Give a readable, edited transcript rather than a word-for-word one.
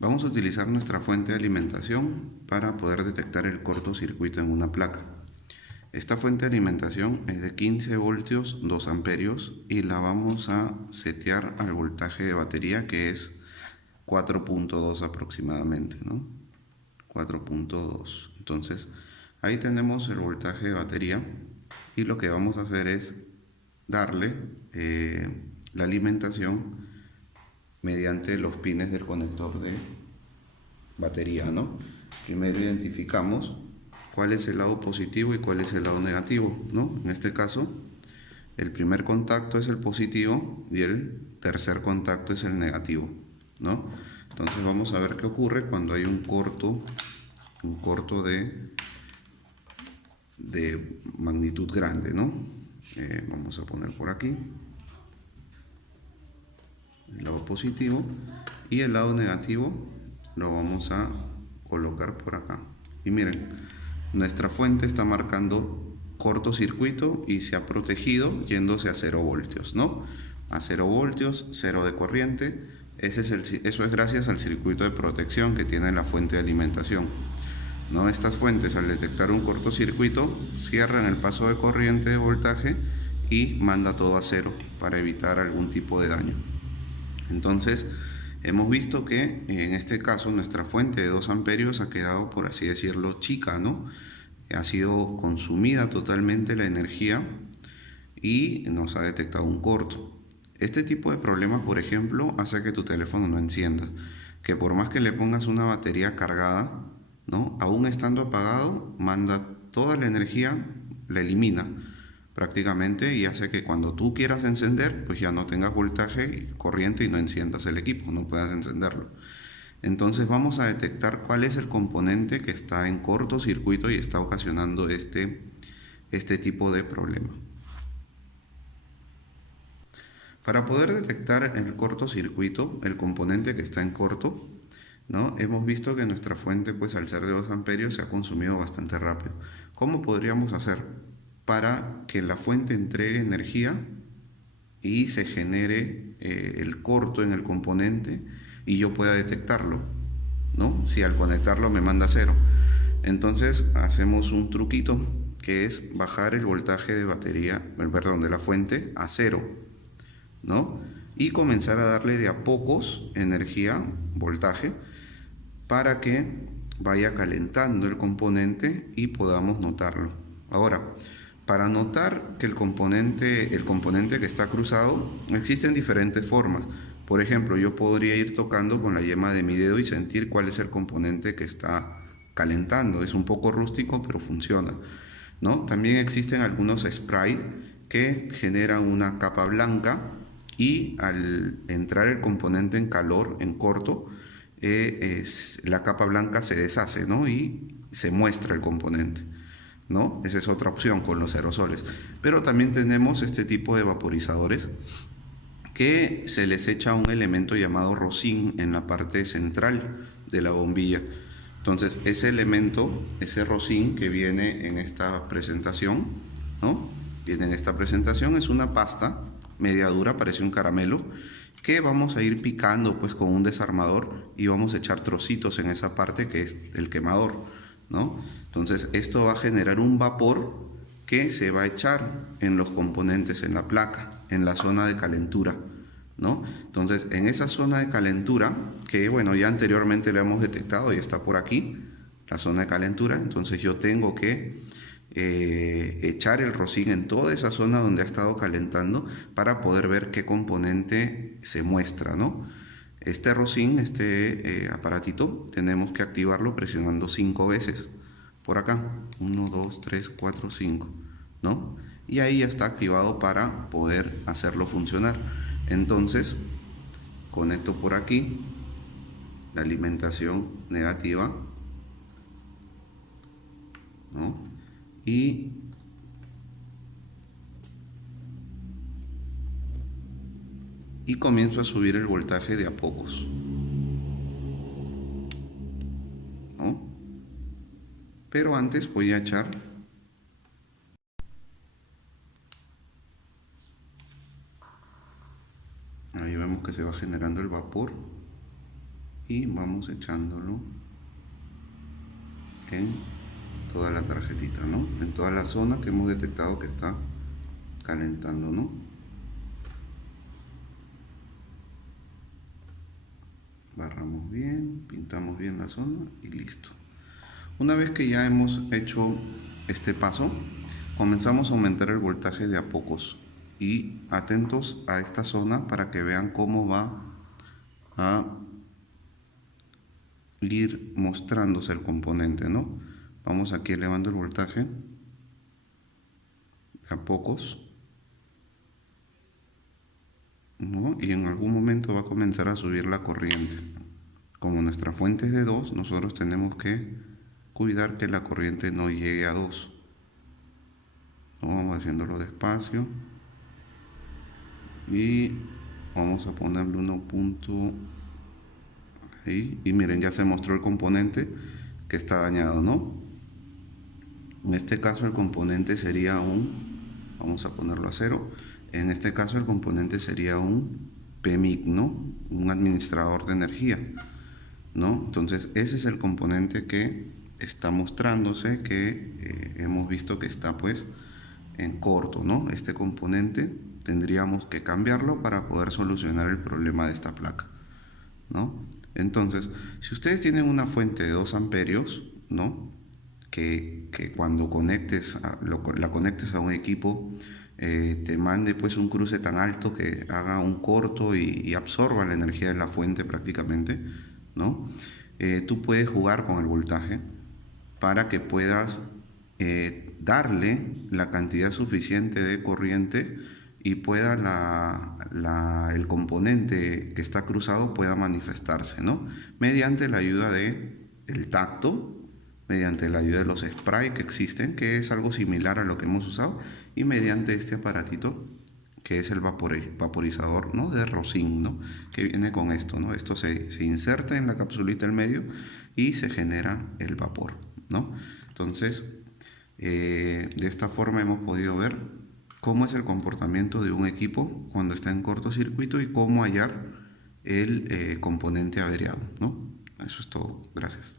Vamos a utilizar nuestra fuente de alimentación para poder detectar el cortocircuito en una placa. Esta fuente de alimentación es de 15 voltios, 2 amperios y la vamos a setear al voltaje de batería que es 4.2 aproximadamente, ¿no? 4.2. Entonces, ahí tenemos el voltaje de batería y lo que vamos a hacer es darle la alimentación mediante los pines del conector de batería, ¿no? Primero identificamos cuál es el lado positivo y cuál es el lado negativo, ¿no? En este caso, el primer contacto es el positivo y el tercer contacto es el negativo, ¿no? Entonces vamos a ver qué ocurre cuando hay un corto de magnitud grande, ¿no? Vamos a poner por aquí el lado positivo y el lado negativo lo vamos a colocar por acá. Y miren, nuestra fuente está marcando cortocircuito y se ha protegido yéndose a 0 voltios, ¿no? A 0 voltios, 0 de corriente. Eso es gracias al circuito de protección que tiene la fuente de alimentación, ¿no? Estas fuentes, al detectar un cortocircuito, cierran el paso de corriente de voltaje y manda todo a 0 para evitar algún tipo de daño. Entonces, hemos visto que en este caso nuestra fuente de 2 amperios ha quedado, por así decirlo, chica, ¿no? Ha sido consumida totalmente la energía y nos ha detectado un corto. Este tipo de problemas, por ejemplo, hace que tu teléfono no encienda, que por más que le pongas una batería cargada, ¿no? Aún estando apagado, manda toda la energía, la elimina prácticamente y hace que cuando tú quieras encender, pues ya no tengas voltaje, corriente y no enciendas el equipo, no puedas encenderlo. Entonces vamos a detectar cuál es el componente que está en cortocircuito y está ocasionando este tipo de problema. Para poder detectar el cortocircuito, el componente que está en corto, ¿no? Hemos visto que nuestra fuente, pues al ser de 2 amperios, se ha consumido bastante rápido. ¿Cómo podríamos hacer para que la fuente entregue energía y se genere el corto en el componente y yo pueda detectarlo, ¿no? Si al conectarlo me manda 0. Entonces hacemos un truquito que es bajar el voltaje de batería, perdón, de la fuente a 0, ¿no? Y comenzar a darle de a pocos energía, voltaje, para que vaya calentando el componente y podamos notarlo. Ahora, para notar que el componente que está cruzado, existen diferentes formas. Por ejemplo, yo podría ir tocando con la yema de mi dedo y sentir cuál es el componente que está calentando. Es un poco rústico, pero funciona, ¿no? También existen algunos spray que generan una capa blanca y al entrar el componente en calor, en corto, la capa blanca se deshace, ¿no? Y se muestra el componente, ¿no? Esa es otra opción con los aerosoles. Pero también tenemos este tipo de vaporizadores que se les echa un elemento llamado rocín en la parte central de la bombilla. Entonces, ese elemento, ese rocín que viene en esta presentación, ¿no? Viene en esta presentación, es una pasta media dura, parece un caramelo, que vamos a ir picando pues con un desarmador y vamos a echar trocitos en esa parte que es el quemador, ¿no? Entonces, esto va a generar un vapor que se va a echar en los componentes, en la placa, en la zona de calentura, ¿no? Entonces, en esa zona de calentura, que bueno, ya anteriormente la hemos detectado y está por aquí, la zona de calentura, entonces yo tengo que echar el rocín en toda esa zona donde ha estado calentando para poder ver qué componente se muestra, ¿no? Este rocín, este aparatito, tenemos que activarlo presionando 5 veces. Por acá, 1, 2, 3, 4, 5, ¿no? Y ahí ya está activado para poder hacerlo funcionar. Entonces, conecto por aquí la alimentación negativa, ¿no? Y comienzo a subir el voltaje de a pocos, ¿no? Pero antes voy a echar, ahí vemos que se va generando el vapor, y vamos echándolo en toda la tarjetita, ¿no? En toda la zona que hemos detectado que está calentando, ¿no? Barramos bien, pintamos bien la zona y listo. Una vez que ya hemos hecho este paso, comenzamos a aumentar el voltaje de a pocos y atentos a esta zona para que vean cómo va a ir mostrándose el componente, ¿no? Vamos aquí elevando el voltaje de a pocos, ¿no? Y en algún momento va a comenzar a subir la corriente. Como nuestra fuente es de 2, nosotros tenemos que cuidar que la corriente no llegue a 2. Vamos haciéndolo despacio y vamos a ponerle 1 punto ahí. Y miren, ya se mostró el componente que está dañado, ¿no? En este caso el componente sería vamos a ponerlo a 0. En este caso el componente sería un PMIC, ¿no? Un administrador de energía, ¿no? Entonces ese es el componente que está mostrándose, que hemos visto que está pues en corto, ¿no? Este componente tendríamos que cambiarlo para poder solucionar el problema de esta placa, ¿no? Entonces, si ustedes tienen una fuente de 2 amperios, ¿no? Que cuando la conectes a un equipo, te mande pues un cruce tan alto que haga un corto y absorba la energía de la fuente prácticamente, ¿no? Tú puedes jugar con el voltaje para que puedas darle la cantidad suficiente de corriente y pueda el componente que está cruzado pueda manifestarse, ¿no? Mediante la ayuda del tacto, mediante la ayuda de los spray que existen, que es algo similar a lo que hemos usado, y mediante este aparatito que es el vaporizador, ¿no? De Rosin, ¿no? Que viene con esto, ¿no? Esto se inserta en la capsulita del medio y se genera el vapor, ¿no? Entonces, de esta forma hemos podido ver cómo es el comportamiento de un equipo cuando está en cortocircuito y cómo hallar el componente averiado, ¿no? Eso es todo. Gracias.